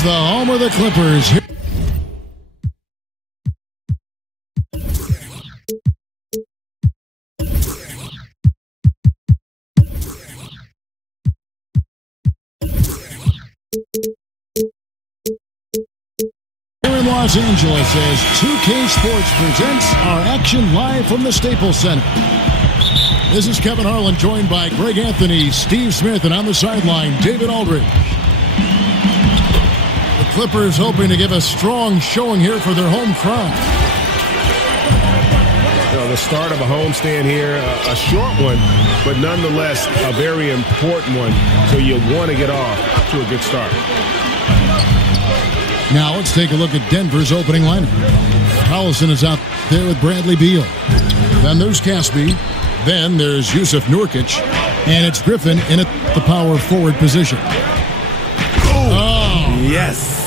It's the home of the Clippers. Here in Los Angeles as 2K Sports presents our action live from the Staples Center. This is Kevin Harlan, joined by Greg Anthony, Steve Smith, and on the sideline, David Aldridge. The Clippers hoping to give a strong showing here for their home crowd. The start of a homestand here, a short one, but nonetheless a very important one. So you want to get off to a good start. Now let's take a look at Denver's opening lineup. Collison is out there with Bradley Beal. Then there's Caspi. Then there's Yusuf Nurkic. And it's Griffin in at the power forward position. Oh, yes.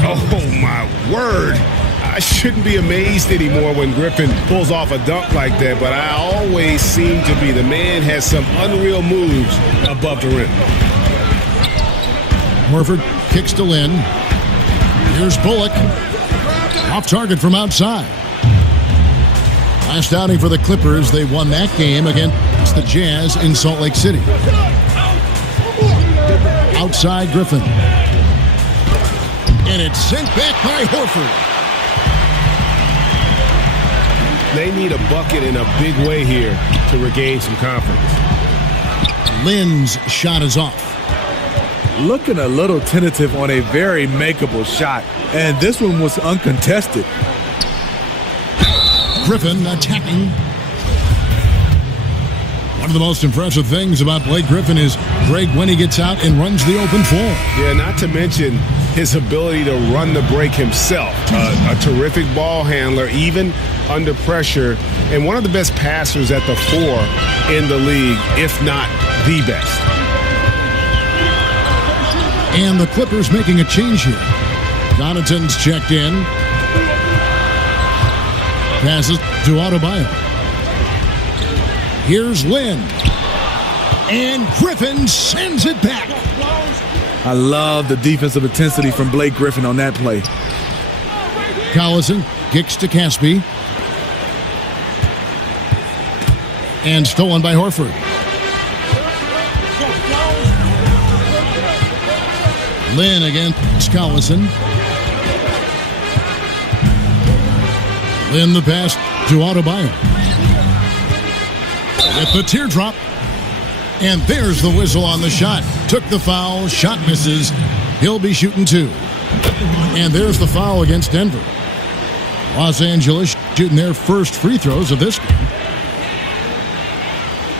Oh, my word. I shouldn't be amazed anymore when Griffin pulls off a dunk like that, but I always seem to be. The man has some unreal moves above the rim. Horford kicks to Lynn. Here's Bullock. Off target from outside. Last outing for the Clippers, they won that game against the Jazz in Salt Lake City. Outside Griffin. And it's sent back by Horford. They need a bucket in a big way here to regain some confidence. Lynn's shot is off. Looking a little tentative on a very makeable shot, and this one was uncontested. Griffin attacking. One of the most impressive things about Blake Griffin is, Greg, when he gets out and runs the open floor. Yeah, not to mention his ability to run the break himself. A terrific ball handler, even under pressure, and one of the best passers at the four in the league, if not the best. And the Clippers making a change here. Connaughton's checked in. Passes to Adebayo. Here's Lynn. And Griffin sends it back. I love the defensive intensity from Blake Griffin on that play. Collison kicks to Caspi. And stolen by Horford. Lynn against Collison. Lynn the pass to Adebayo. With the teardrop. And there's the whistle on the shot. Took the foul. Shot misses. He'll be shooting two. And there's the foul against Denver. Los Angeles shooting their first free throws of this game.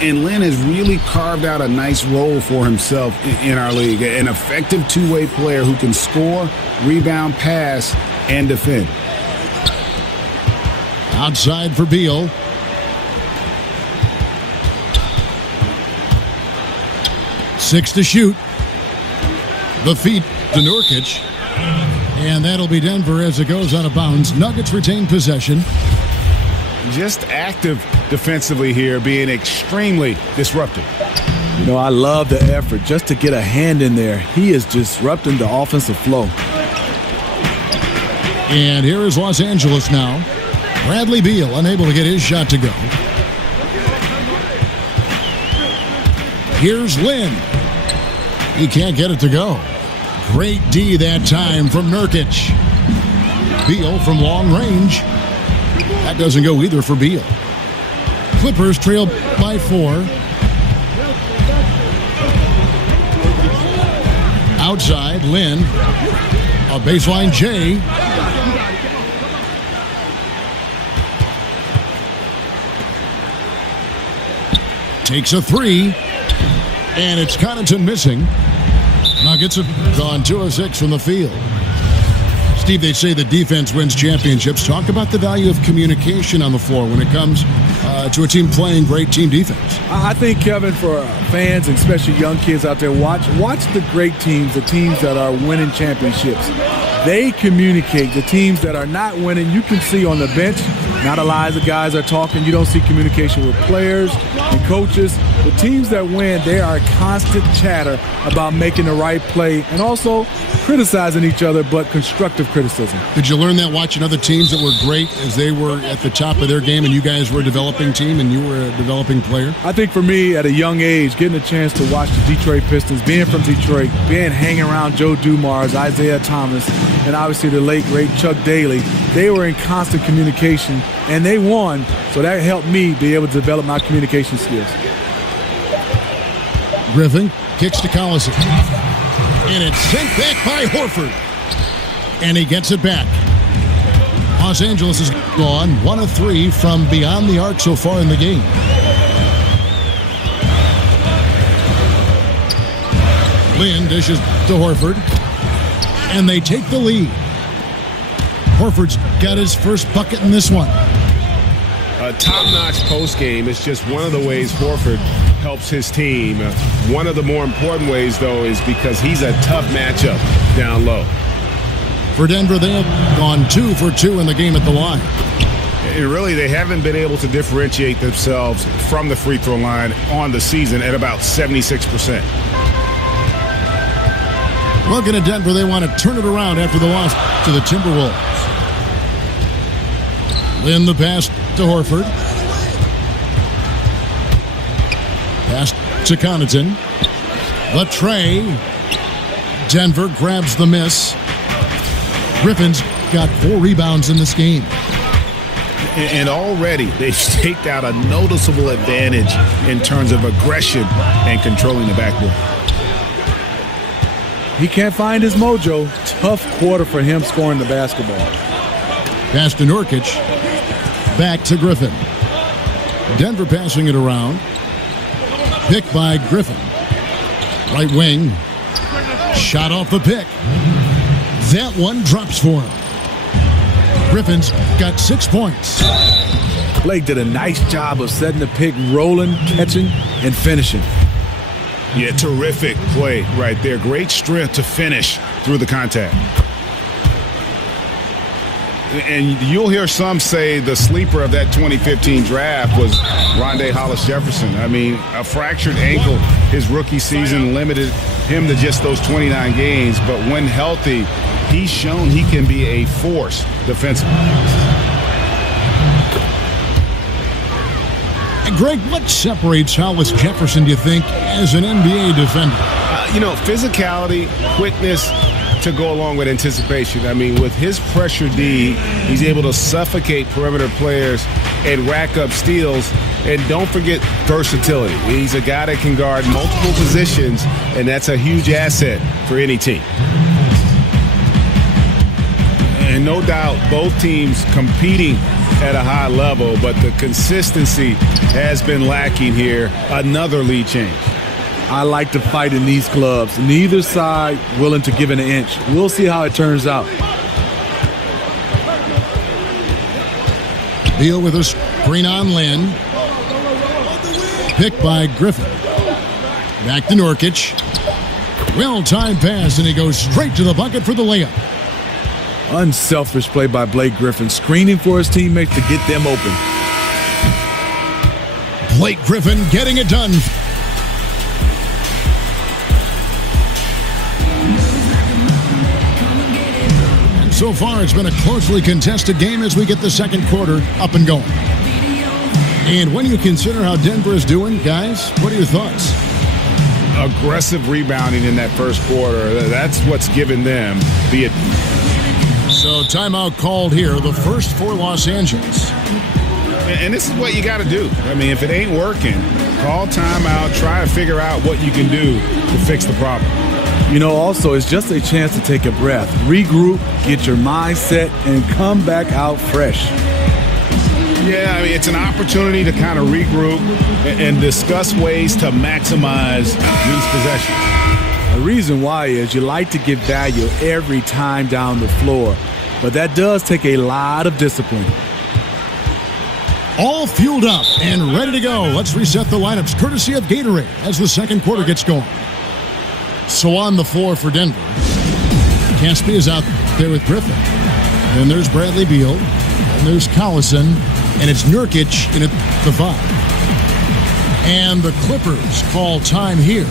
And Lynn has really carved out a nice role for himself in our league. An effective two-way player who can score, rebound, pass, and defend. Outside for Beal. Six to shoot. The feed to Nurkic. And that'll be Denver as it goes out of bounds. Nuggets retain possession. Just active defensively here, being extremely disruptive. You know, I love the effort just to get a hand in there. He is disrupting the offensive flow. And here is Los Angeles now. Bradley Beal unable to get his shot to go. Here's Lynn. He can't get it to go. Great D that time from Nurkic. Beal from long range. That doesn't go either for Beal. Clippers trail by 4. Outside, Lynn. A baseline J. Takes a 3. And it's Connaughton missing. Nuggets have gone 2 of 6 from the field. Steve, they say that defense wins championships. Talk about the value of communication on the floor when it comes to a team playing great team defense. I think, Kevin, for fans, and especially young kids out there, watch the great teams, the teams that are winning championships. They communicate. The teams that are not winning, you can see on the bench, Not a lot of guys are talking. You don't see communication with players and coaches. The teams that win, they are constant chatter about making the right play and also criticizing each other, but constructive criticism. Did you learn that watching other teams that were great as they were at the top of their game and you guys were a developing team and you were a developing player? I think for me, at a young age, getting a chance to watch the Detroit Pistons, being from Detroit, hanging around Joe Dumars, Isaiah Thomas, and obviously the late, great Chuck Daly, they were in constant communication, and they won, so that helped me be able to develop my communication skills. Griffin kicks to Collison. And it's sent back by Horford. And he gets it back. Los Angeles has gone 1 of 3 from beyond the arc so far in the game. Lynn dishes to Horford. And they take the lead. Horford's got his first bucket in this one. A top-notch postgame is just one of the ways Horford helps his team. One of the more important ways, though, is because he's a tough matchup down low. For Denver, they have gone 2 for 2 in the game at the line. And really, they haven't been able to differentiate themselves from the free throw line on the season at about 76%. Looking at Denver, they want to turn it around after the loss to the Timberwolves. Lynn the pass to Horford. Pass to Connaughton. The tray. Denver grabs the miss. Griffin's got 4 rebounds in this game. And already they've staked out a noticeable advantage in terms of aggression and controlling the backboard. He can't find his mojo. Tough quarter for him scoring the basketball. Pass to Nurkic. Back to Griffin. Denver passing it around. Pick by Griffin. Right wing. Shot off the pick. That one drops for him. Griffin's got 6 points. Blake did a nice job of setting the pick, rolling, catching, and finishing. Yeah, terrific play right there. Great strength to finish through the contact. And you'll hear some say the sleeper of that 2015 draft was Rondé Hollis-Jefferson. I mean, a fractured ankle his rookie season limited him to just those 29 games. But when healthy, he's shown he can be a force defensively. Greg, what separates Hollis-Jefferson, do you think, as an NBA defender? Physicality, quickness to go along with anticipation. I mean, with his pressure D, he's able to suffocate perimeter players and rack up steals. And don't forget versatility. He's a guy that can guard multiple positions, and that's a huge asset for any team. And no doubt both teams competing at a high level, but the consistency has been lacking here. Another lead change. I like to fight in these clubs. Neither side willing to give an inch. We'll see how it turns out. Beal with a screen on Lynn. Picked by Griffin. Back to Nurkic. Well-timed pass, and he goes straight to the bucket for the layup. Unselfish play by Blake Griffin, screening for his teammates to get them open. Blake Griffin getting it done. And so far, it's been a closely contested game as we get the second quarter up and going. And when you consider how Denver is doing, guys, what are your thoughts? Aggressive rebounding in that first quarter. That's what's given them the. So timeout called here, the first for Los Angeles. And this is what you got to do. I mean, if it ain't working, call timeout, try to figure out what you can do to fix the problem. Also, it's just a chance to take a breath, regroup, get your mind set, and come back out fresh. Yeah, I mean, it's an opportunity to kind of regroup and discuss ways to maximize these possessions. The reason why is you like to give value every time down the floor, but that does take a lot of discipline. All fueled up and ready to go. Let's reset the lineups courtesy of Gatorade as the second quarter gets going. So on the floor for Denver, Caspi is out there with Griffin. Then there's Bradley Beal. And there's Collison. And it's Nurkic in at the 5. And the Clippers call time here.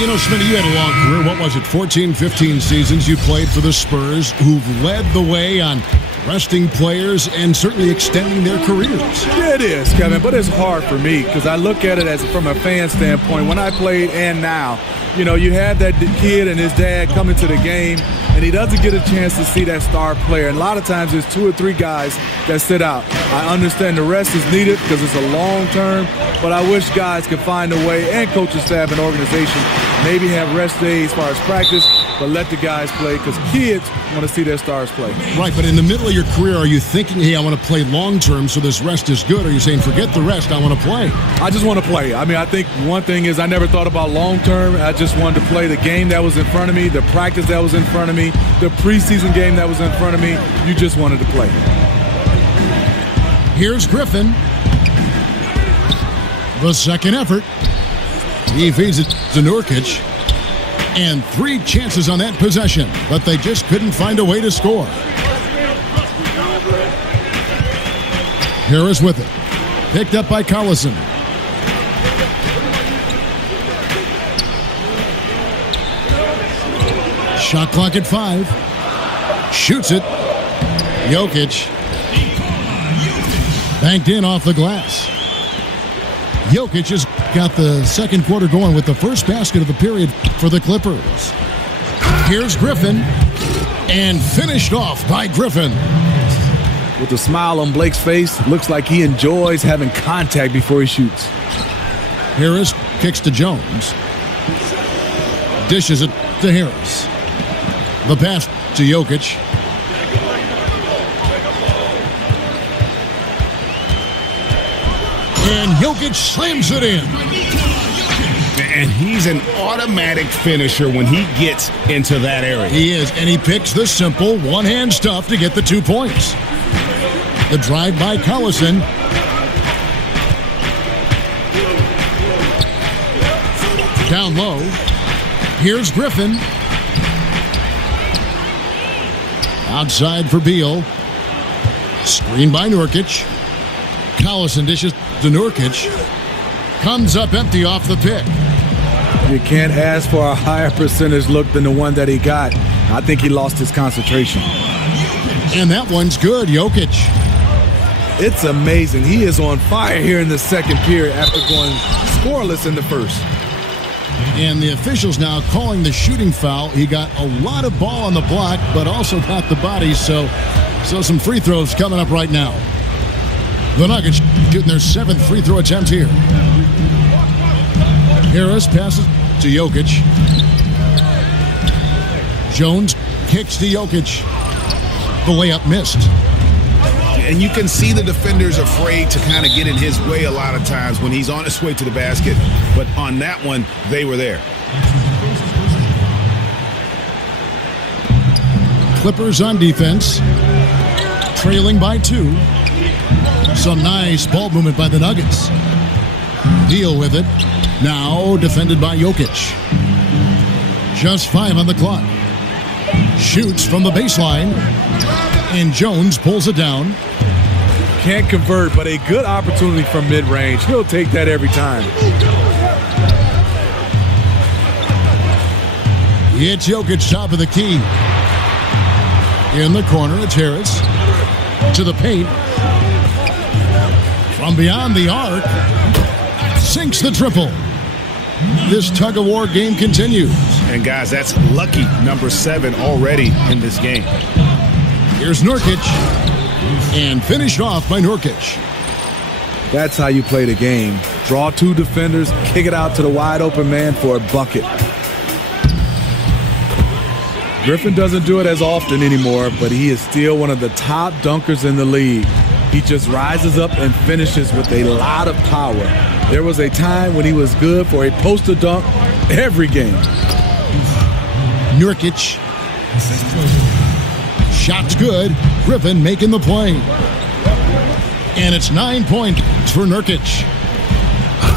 You know, Smitty, you had a long career. What was it, 14, 15 seasons you played for the Spurs, who've led the way on resting players and certainly extending their careers. Yeah, it is, Kevin, but it's hard for me because I look at it as from a fan standpoint. When I played and now, you know, you have that kid and his dad coming to the game, and he doesn't get a chance to see that star player. And a lot of times there's 2 or 3 guys that sit out. I understand the rest is needed because it's a long term, but I wish guys could find a way, and coaching staff and organization, maybe have rest days as far as practice, but let the guys play because kids want to see their stars play. Right, but in the middle of your career, are you thinking, hey, I want to play long term so this rest is good? Or are you saying, forget the rest, I want to play? I just want to play. I mean, I think one thing is I never thought about long term. I just wanted to play the game that was in front of me, the practice that was in front of me, the preseason game that was in front of me. You just wanted to play. Here's Griffin. The second effort. He feeds it to Nurkic. And 3 chances on that possession, but they just couldn't find a way to score. Harris with it. Picked up by Collison. Shot clock at 5. Shoots it. Jokic. Banked in off the glass. Jokic has got the second quarter going with the first basket of the period for the Clippers. Here's Griffin. And finished off by Griffin. With a smile on Blake's face, looks like he enjoys having contact before he shoots. Harris kicks to Jones. Dishes it to Harris. The pass to Jokic. And Jokic slams it in. And he's an automatic finisher when he gets into that area. He is, and he picks the simple one-hand stuff to get the 2 points. The drive by Collison. Down low. Here's Griffin. Outside for Beal. Screen by Nurkic. Collison dishes to Nurkic. Comes up empty off the pick. You can't ask for a higher percentage look than the one that he got. I think he lost his concentration. And that one's good, Jokic. It's amazing. He is on fire here in the second period after going scoreless in the first. And the officials now calling the shooting foul. He got a lot of ball on the block, but also got the body, so some free throws coming up right now. The Nuggets shooting their 7th free throw attempt here. Harris passes to Jokic. Jones kicks to Jokic. The layup missed. And you can see the defenders afraid to kind of get in his way a lot of times when he's on his way to the basket. But on that one, they were there. Clippers on defense. Trailing by 2. Some nice ball movement by the Nuggets. Deal with it. Now defended by Jokic. Just 5 on the clock. Shoots from the baseline. And Jones pulls it down. Can't convert, but a good opportunity from mid-range. He'll take that every time. It's Jokic, top of the key. In the corner, it's Harris. To the paint. From beyond the arc. Sinks the triple. This tug-of-war game continues. And guys, that's lucky number 7 already in this game. Here's Nurkic. And finished off by Nurkic. That's how you play the game. Draw 2 defenders, kick it out to the wide open man for a bucket. Griffin doesn't do it as often anymore, but he is still one of the top dunkers in the league. He just rises up and finishes with a lot of power. There was a time when he was good for a poster dunk every game. Nurkic. Shot's good. Griffin making the play. And it's 9 points for Nurkic.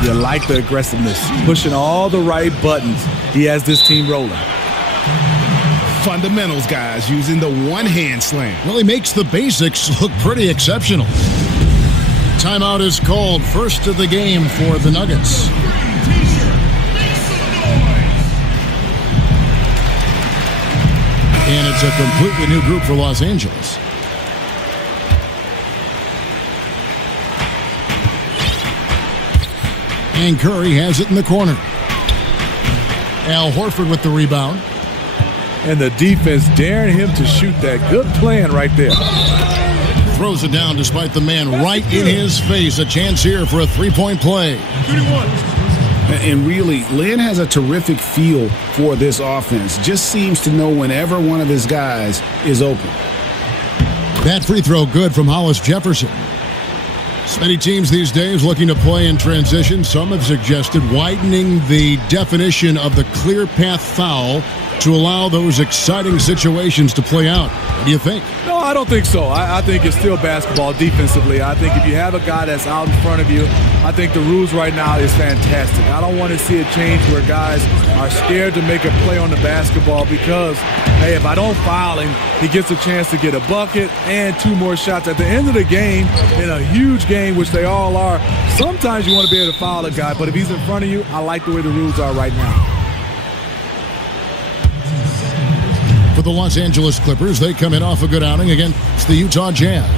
You like the aggressiveness, pushing all the right buttons. He has this team rolling. Fundamentals, guys, using the one-hand slam. Well, he makes the basics look pretty exceptional. Timeout is called. First of the game for the Nuggets. And it's a completely new group for Los Angeles. And Curry has it in the corner. Al Horford with the rebound. And the defense daring him to shoot that. Good plan right there. Throws it down despite the man right in his face. A chance here for a three-point play. And really, Lynn has a terrific feel for this offense. Just seems to know whenever one of his guys is open. That free throw good from Hollis Jefferson. Many teams these days looking to play in transition. Some have suggested widening the definition of the clear path foul to allow those exciting situations to play out. What do you think? No, I don't think so. I think it's still basketball defensively. I think if you have a guy that's out in front of you, I think the rules right now is fantastic. I don't want to see a change where guys are scared to make a play on the basketball because, hey, if I don't foul him, he gets a chance to get a bucket and 2 more shots. At the end of the game, in a huge game, which they all are, sometimes you want to be able to foul a guy, but if he's in front of you, I like the way the rules are right now. For the Los Angeles Clippers, they come in off a good outing against the Utah Jazz.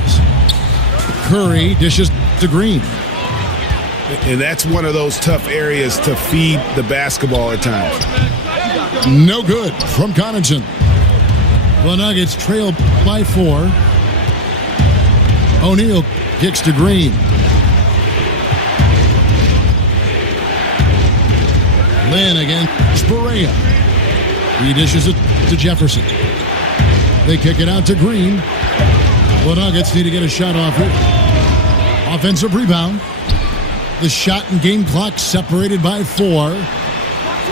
Curry dishes to Green. And that's one of those tough areas to feed the basketball at times. No good from Connaughton. The Nuggets trail by 4. O'Neal kicks to Green. Lynn against Barea. He dishes it to Jefferson. They kick it out to Green. The Nuggets need to get a shot off here. Offensive rebound. The shot and game clock separated by 4.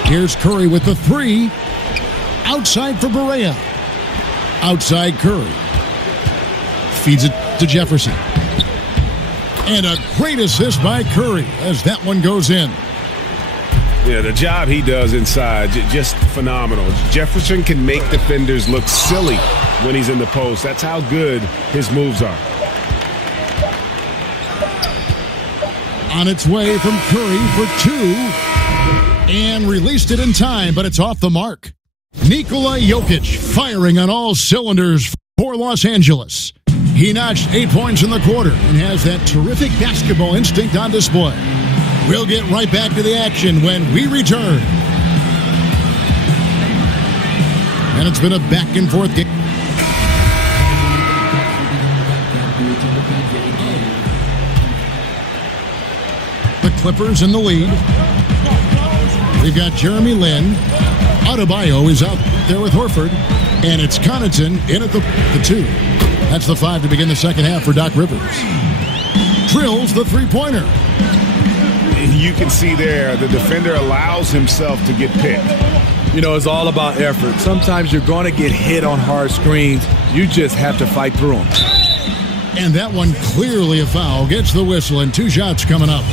Here's Curry with the 3. Outside for Barea. Outside Curry. Feeds it to Jefferson. And a great assist by Curry as that one goes in. Yeah, the job he does inside, just phenomenal. Jefferson can make defenders look silly when he's in the post. That's how good his moves are. On its way from Curry for 2. And released it in time, but it's off the mark. Nikola Jokic firing on all cylinders for Los Angeles. He notched 8 points in the quarter and has that terrific basketball instinct on display. We'll get right back to the action when we return. And it's been a back-and-forth game. The Clippers in the lead. We've got Jeremy Lin. Adebayo is out there with Horford. And it's Connaughton in at the 2. That's the 5 to begin the second half for Doc Rivers. Drills the three-pointer. You can see there the defender allows himself to get picked. You know, it's all about effort. Sometimes you're going to get hit on hard screens. You just have to fight through them. And that one clearly a foul. Gets the whistle and 2 shots coming up.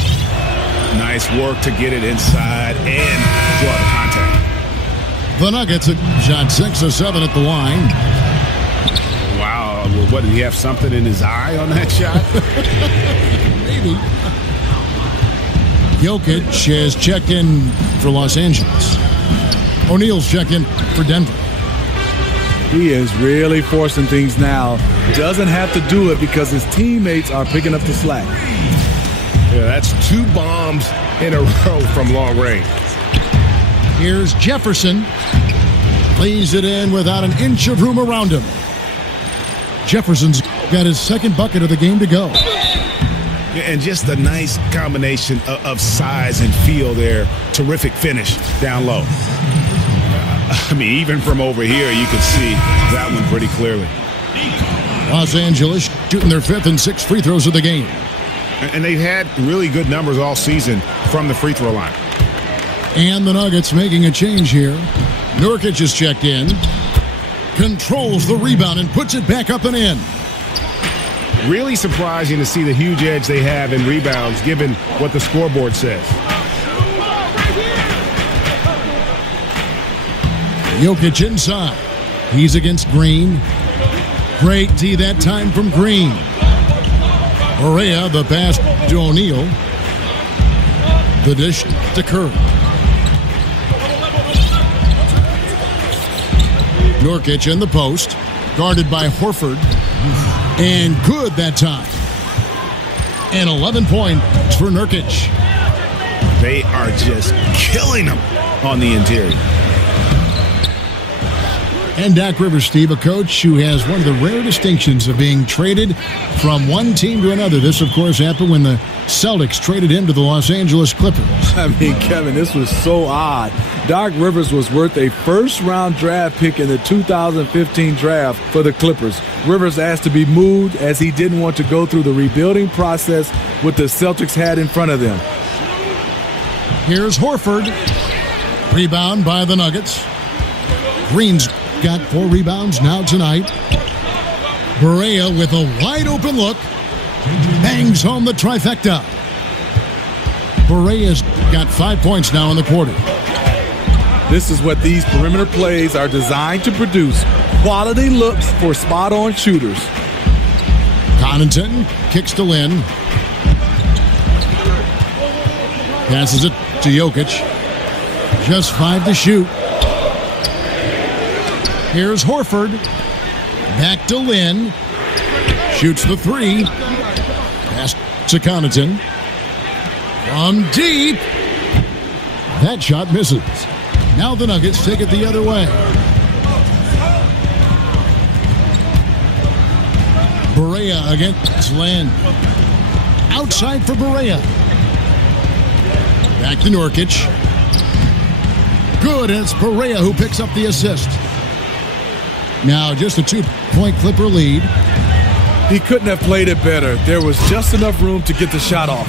Nice work to get it inside and draw the contact. The Nuggets shot 6 of 7 at the line. Wow. What, did he have something in his eye on that shot? Maybe. Jokic has checked in for Los Angeles. O'Neal's checked in for Denver. He is really forcing things now. Doesn't have to do it because his teammates are picking up the slack. Yeah, that's 2 bombs in a row from long range. Here's Jefferson. Lays it in without an inch of room around him. Jefferson's got his second bucket of the game to go. And just a nice combination of size and feel there. Terrific finish down low. I mean, even from over here, you can see that one pretty clearly. Los Angeles shooting their 5th and 6th free throws of the game. And they've had really good numbers all season from the free throw line. And the Nuggets making a change here. Nurkic is checked in. Controls the rebound and puts it back up and in. Really surprising to see the huge edge they have in rebounds given what the scoreboard says. Jokic inside. He's against Green. Great D that time from Green. Barea, the pass to O'Neal. The dish to Curry. Nurkic in the post, guarded by Horford. And good that time. And 11 points for Nurkic. They are just killing them on the interior. And Doc Rivers, Steve, a coach who has one of the rare distinctions of being traded from one team to another. This, of course, happened when the Celtics traded him to the Los Angeles Clippers. I mean, Kevin, this was so odd. Doc Rivers was worth a first-round draft pick in the 2015 draft for the Clippers. Rivers asked to be moved as he didn't want to go through the rebuilding process what the Celtics had in front of them. Here's Horford. Rebound by the Nuggets. Green's got 4 rebounds now tonight. Barea with a wide-open look. Bangs home the trifecta. Barea's got 5 points now in the quarter. This is what these perimeter plays are designed to produce. Quality looks for spot-on shooters. Connaughton kicks to Lynn. Passes it to Jokic. Just 5 to shoot. Here's Horford. Back to Lynn. Shoots the 3. Pass to Connaughton. From deep. That shot misses. Now the Nuggets take it the other way. Barea against Lynn. Outside for Barea. Back to Nurkic. Good, and it's Barea who picks up the assist. Now just a 2-point Clipper lead. He couldn't have played it better. There was just enough room to get the shot off.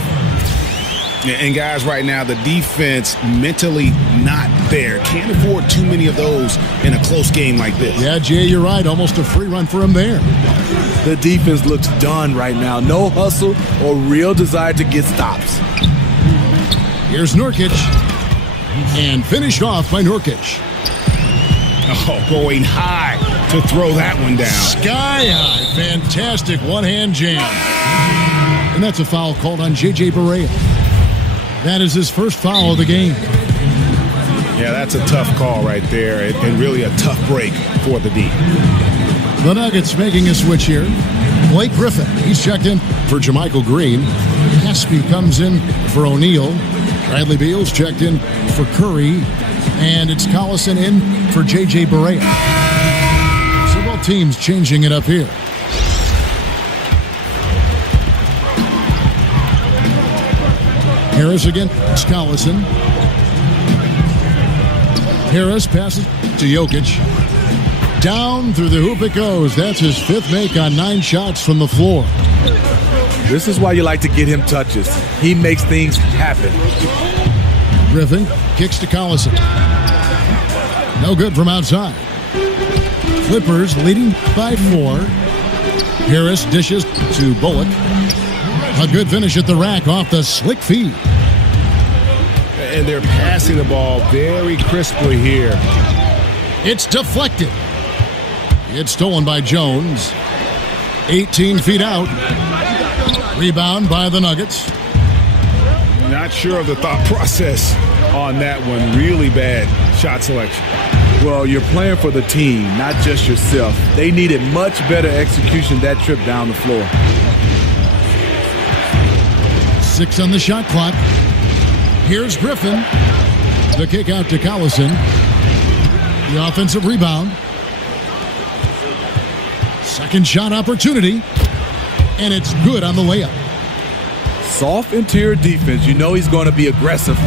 And guys, right now, the defense mentally not there. Can't afford too many of those in a close game like this. Yeah, Jay, you're right. Almost a free run for him there. The defense looks done right now. No hustle or real desire to get stops. Here's Nurkic. And finished off by Nurkic. Oh, going high to throw that one down. Sky high. Fantastic one-hand jam. And that's a foul called on J.J. Barea. That is his first foul of the game. Yeah, that's a tough call right there, and really a tough break for the D. The Nuggets making a switch here. Blake Griffin, he's checked in for JaMychal Green. Hesby comes in for O'Neal. Bradley Beal's checked in for Curry. And it's Collison in for J.J. Barea. So both teams changing it up here. Harris against Collison. Harris passes to Jokic. Down through the hoop it goes. That's his 5th make on 9 shots from the floor. This is why you like to get him touches. He makes things happen. Griffin kicks to Collison. No good from outside. Clippers leading by 4. Harris dishes to Bullock. A good finish at the rack off the slick feed. And they're passing the ball very crisply here. It's deflected. It's stolen by Jones. 18 feet out. Rebound by the Nuggets. Not sure of the thought process on that one. Really bad shot selection. Well, you're playing for the team, not just yourself. They needed much better execution that trip down the floor. 6 on the shot clock. Here's Griffin. The kick out to Collison. The offensive rebound. Second shot opportunity. And it's good on the layup. Soft interior defense. You know he's going to be aggressive.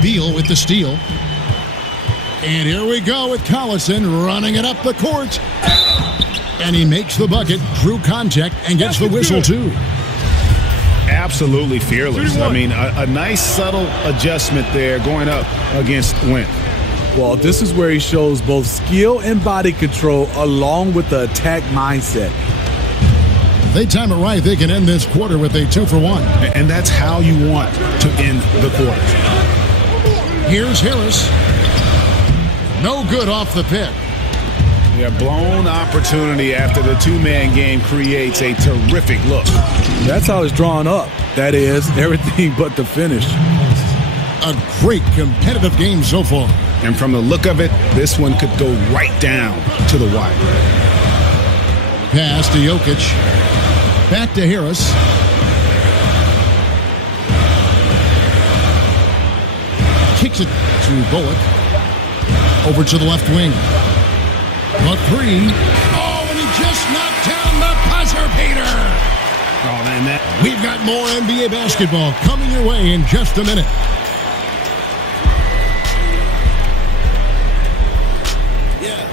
Beal with the steal. And here we go with Collison running it up the court. And he makes the bucket through contact and gets the whistle too. Absolutely fearless. I mean, a nice subtle adjustment there going up against Wentz. Well, this is where he shows both skill and body control along with the attack mindset. If they time it right, they can end this quarter with a 2-for-1. And that's how you want to end the quarter. Here's Harris. No good off the pick. Yeah, blown opportunity after the two-man game creates a terrific look. That's how it's drawn up. That is, everything but the finish. A great competitive game so far. And from the look of it, this one could go right down to the wire. Pass to Jokic. Back to Harris. Kicks it to Bullock. Over to the left wing. A three. Oh, and he just knocked down the buzzer beater. Oh, man, We've got more NBA basketball coming your way in just a minute. Yeah.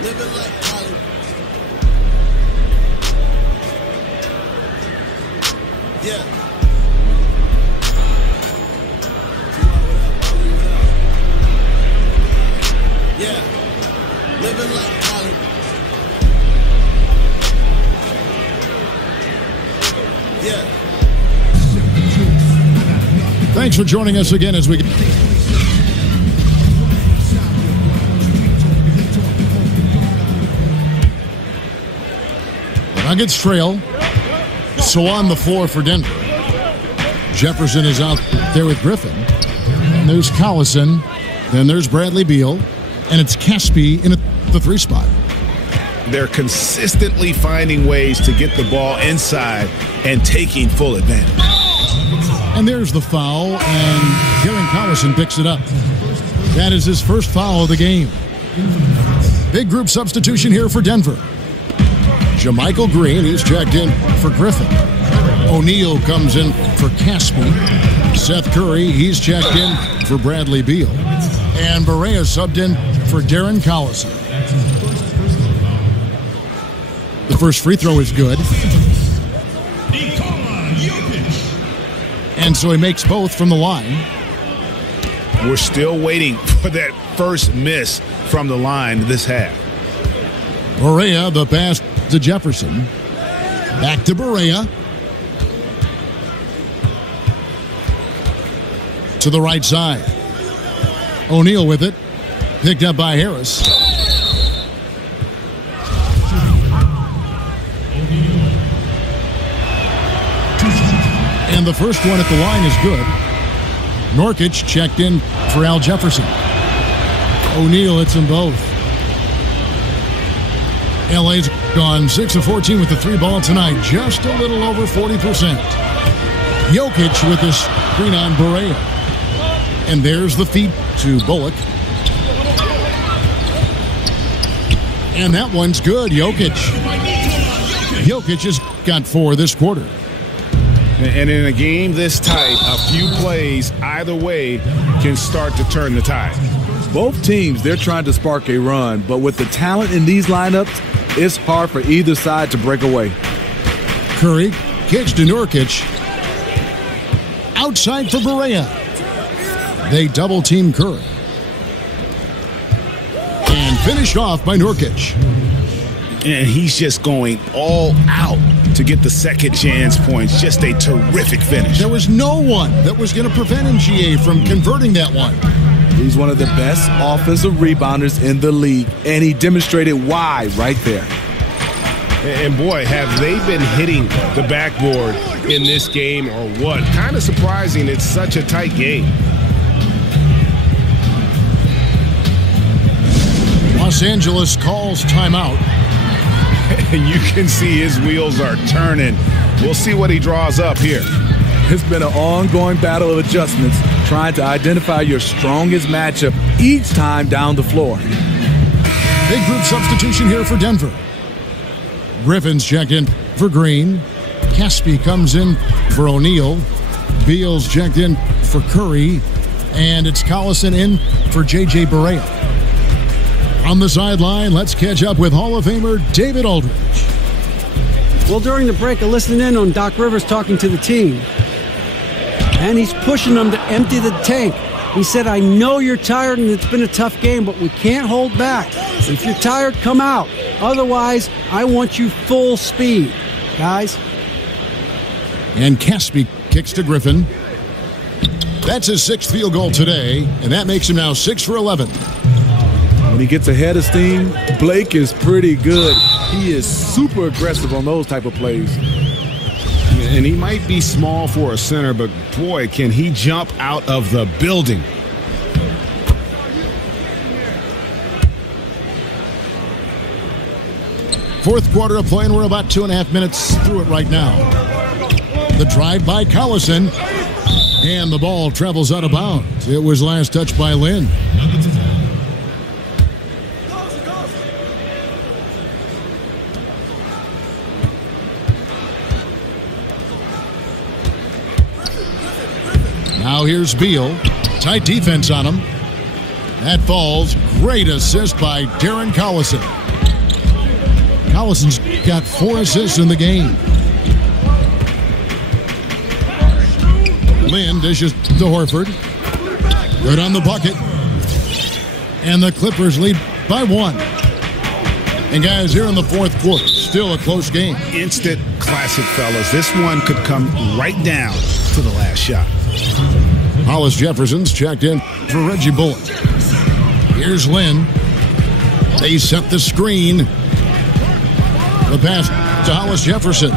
Living like Hollywood. Yeah. Yeah. Living like Hollywood. Yeah. Thanks for joining us again as we get. The Nuggets trail. So on the floor for Denver. Jefferson is out there with Griffin. And there's Collison. Then there's Bradley Beal. And it's Caspi in the three spot. They're consistently finding ways to get the ball inside and taking full advantage. And there's the foul, and Darren Collison picks it up. That is his first foul of the game. Big group substitution here for Denver. JaMychal Green, he's checked in for Griffin. O'Neal comes in for Caspi. Seth Curry, he's checked in for Bradley Beal. And Barea subbed in for Darren Collison. The first free throw is good. And so he makes both from the line. We're still waiting for that first miss from the line this half. Barea, the pass to Jefferson. Back to Barea. To the right side. O'Neal with it. Picked up by Harris. And the first one at the line is good. Nurkic checked in for Al Jefferson. O'Neal hits them both. LA's gone 6 of 14 with the three ball tonight. Just a little over 40%. Jokic with this screen on Barea. And there's the feed to Bullock. And that one's good. Jokic has got 4 this quarter. And in a game this tight, a few plays either way can start to turn the tide. Both teams, they're trying to spark a run, but with the talent in these lineups, it's hard for either side to break away. Curry kicks to Nurkic. Outside for Barea. They double-team Curry. And finished off by Nurkic. And he's just going all out to get the second chance points. Just a terrific finish. There was no one that was going to prevent MGA from converting that one. He's one of the best offensive rebounders in the league, and he demonstrated why right there. And boy, have they been hitting the backboard in this game or what? Kind of surprising it's such a tight game. Los Angeles calls timeout. And you can see his wheels are turning. We'll see what he draws up here. It's been an ongoing battle of adjustments, trying to identify your strongest matchup each time down the floor. Big group substitution here for Denver. Griffin's checked in for Green. Caspi comes in for O'Neal. Beal's checked in for Curry. And it's Collison in for J.J. Barea. On the sideline, let's catch up with Hall of Famer David Aldridge. Well, during the break, I listened in on Doc Rivers talking to the team. And he's pushing them to empty the tank. He said, I know you're tired and it's been a tough game, but we can't hold back. If you're tired, come out. Otherwise, I want you full speed, guys. And Caspi kicks to Griffin. That's his 6th field goal today, and that makes him now 6 for 11. When he gets ahead of steam, Blake is pretty good. He is super aggressive on those type of plays. And he might be small for a center, but boy, can he jump out of the building. Fourth quarter of play, and we're about 2.5 minutes through it right now. The drive by Collison, and the ball travels out of bounds. It was last touched by Lynn. Now here's Beal. Tight defense on him. That falls. Great assist by Darren Collison. Collison's got 4 assists in the game. Lynn dishes to Horford. Good on the bucket. And the Clippers lead by 1. And guys, here in the fourth quarter, still a close game. Instant classic, fellas. This one could come right down to the last shot. Hollis Jefferson's checked in for Reggie Bullock. Here's Lynn. They set the screen. The pass to Hollis Jefferson.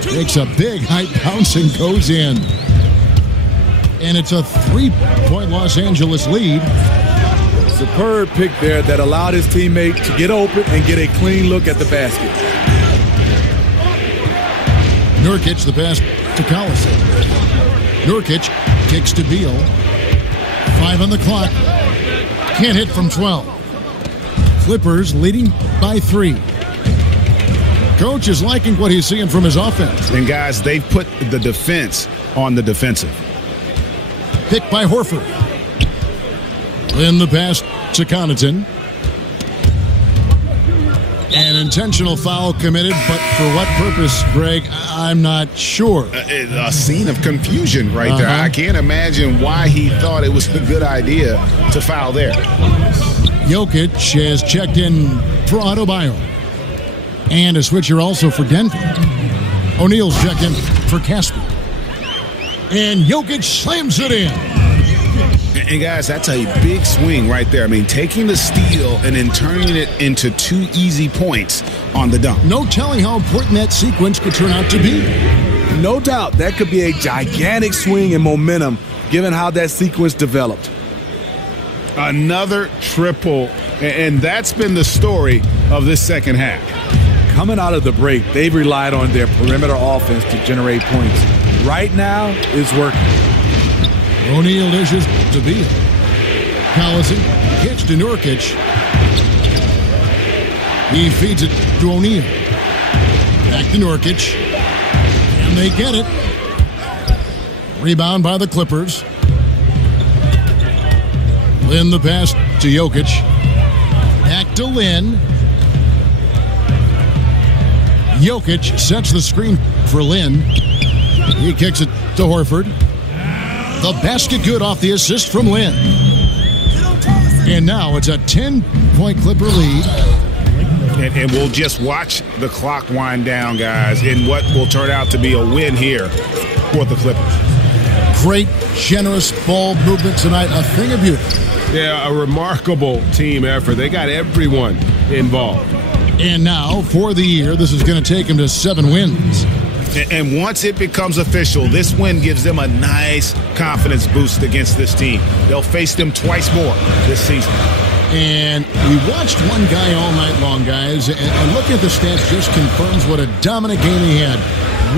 Takes a big height bounce and goes in. And it's a 3-point Los Angeles lead. Superb pick there that allowed his teammate to get open and get a clean look at the basket. Nurkic, the pass to Collison. Nurkic kicks to Beal. 5 on the clock. Can't hit from 12. Clippers leading by 3. Coach is liking what he's seeing from his offense. And guys, they've put the defense on the defensive. Picked by Horford. In the pass to Connaughton. An intentional foul committed, but for what purpose, Greg, I'm not sure. A scene of confusion right there. I can't imagine why he thought it was a good idea to foul there. Jokic has checked in for Adebayo. And a switcher also for Denver. O'Neal's checked in for Casper. And Jokic slams it in. And guys, that's a big swing right there. I mean, taking the steal and then turning it into 2 easy points on the dunk. No telling how important that sequence could turn out to be. No doubt that could be a gigantic swing in momentum given how that sequence developed. Another triple, and that's been the story of this second half. Coming out of the break, they've relied on their perimeter offense to generate points. Right now, it's working. O'Neal dishes to Beal. Collison gets to Nurkic. He feeds it to O'Neal. Back to Nurkic. And they get it. Rebound by the Clippers. Lynn the pass to Jokic. Back to Lynn. Jokic sets the screen for Lynn. He kicks it to Horford. The basket good off the assist from Lynn. And now it's a 10-point Clipper lead. And we'll just watch the clock wind down, guys, in what will turn out to be a win here for the Clippers. Great, generous ball movement tonight. A thing of beauty. Yeah, a remarkable team effort. They got everyone involved. And now, for the year, this is going to take them to 7 wins. And once it becomes official, this win gives them a nice confidence boost against this team. They'll face them twice more this season. And we watched one guy all night long, guys, and looking at the stats just confirms what a dominant game he had.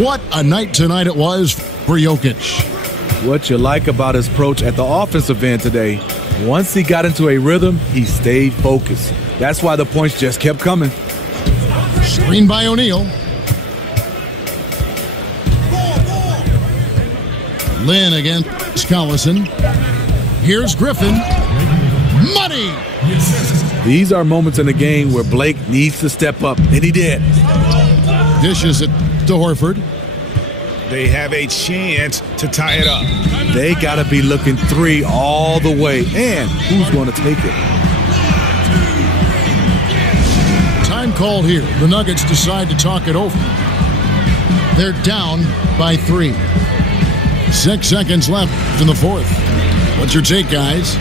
What a night tonight it was for Jokic. What you like about his approach at the offensive end today, once he got into a rhythm, he stayed focused. That's why the points just kept coming. Screen by O'Neal. Lynn against Collison. Here's Griffin. Money! These are moments in the game where Blake needs to step up, and he did. Dishes it to Horford. They have a chance to tie it up. They got to be looking 3 all the way. And who's going to take it? Time called here. The Nuggets decide to talk it over. They're down by 3. 6 seconds left in the fourth. What's your take, guys?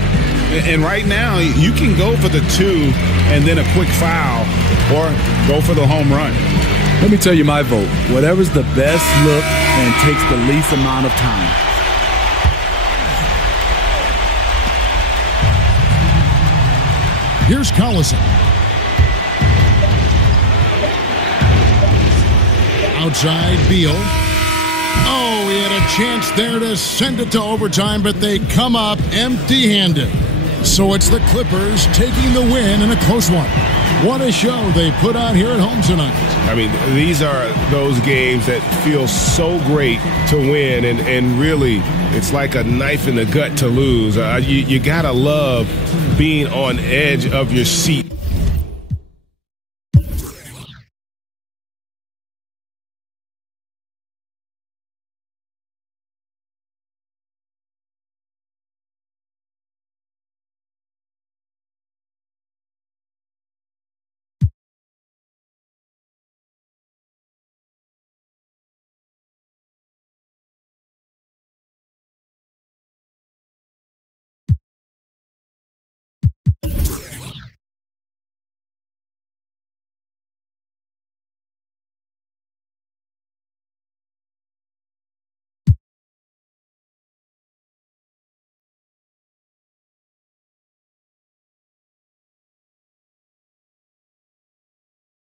And right now, you can go for the 2 and then a quick foul or go for the home run. Let me tell you my vote. Whatever's the best look and takes the least amount of time. Here's Collison. Outside, Beal. Oh, he had a chance there to send it to overtime, but they come up empty-handed. So it's the Clippers taking the win in a close one. What a show they put on here at home tonight. I mean, these are those games that feel so great to win, and really, it's like a knife in the gut to lose. You got to love being on edge of your seat.